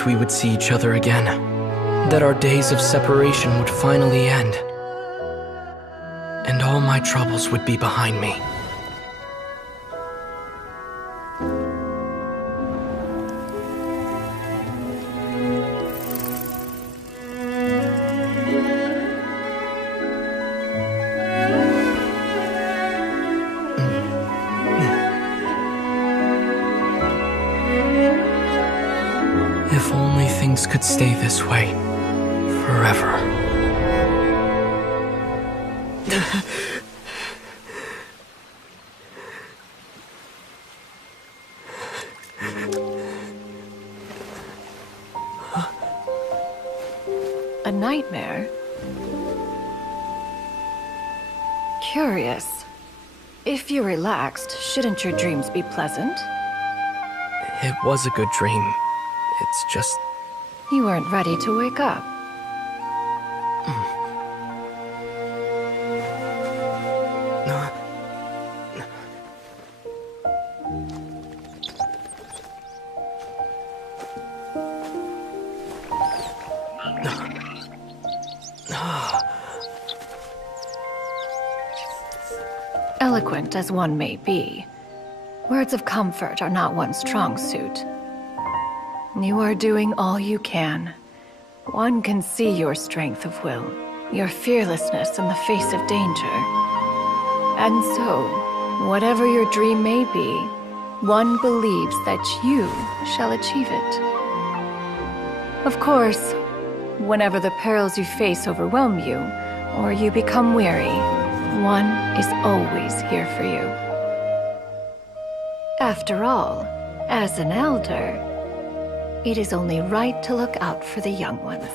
believed we would see each other again, that our days of separation would finally end, and all my troubles would be behind me. If only things could stay this way forever. A nightmare? Curious. If you're relaxed, shouldn't your dreams be pleasant? It was a good dream. It's just... You weren't ready to wake up. Eloquent as one may be, words of comfort are not one's strong suit. You are doing all you can. One can see your strength of will, your fearlessness in the face of danger. And so, whatever your dream may be, one believes that you shall achieve it. Of course, whenever the perils you face overwhelm you, or you become weary, one is always here for you. After all, as an elder, it is only right to look out for the young ones.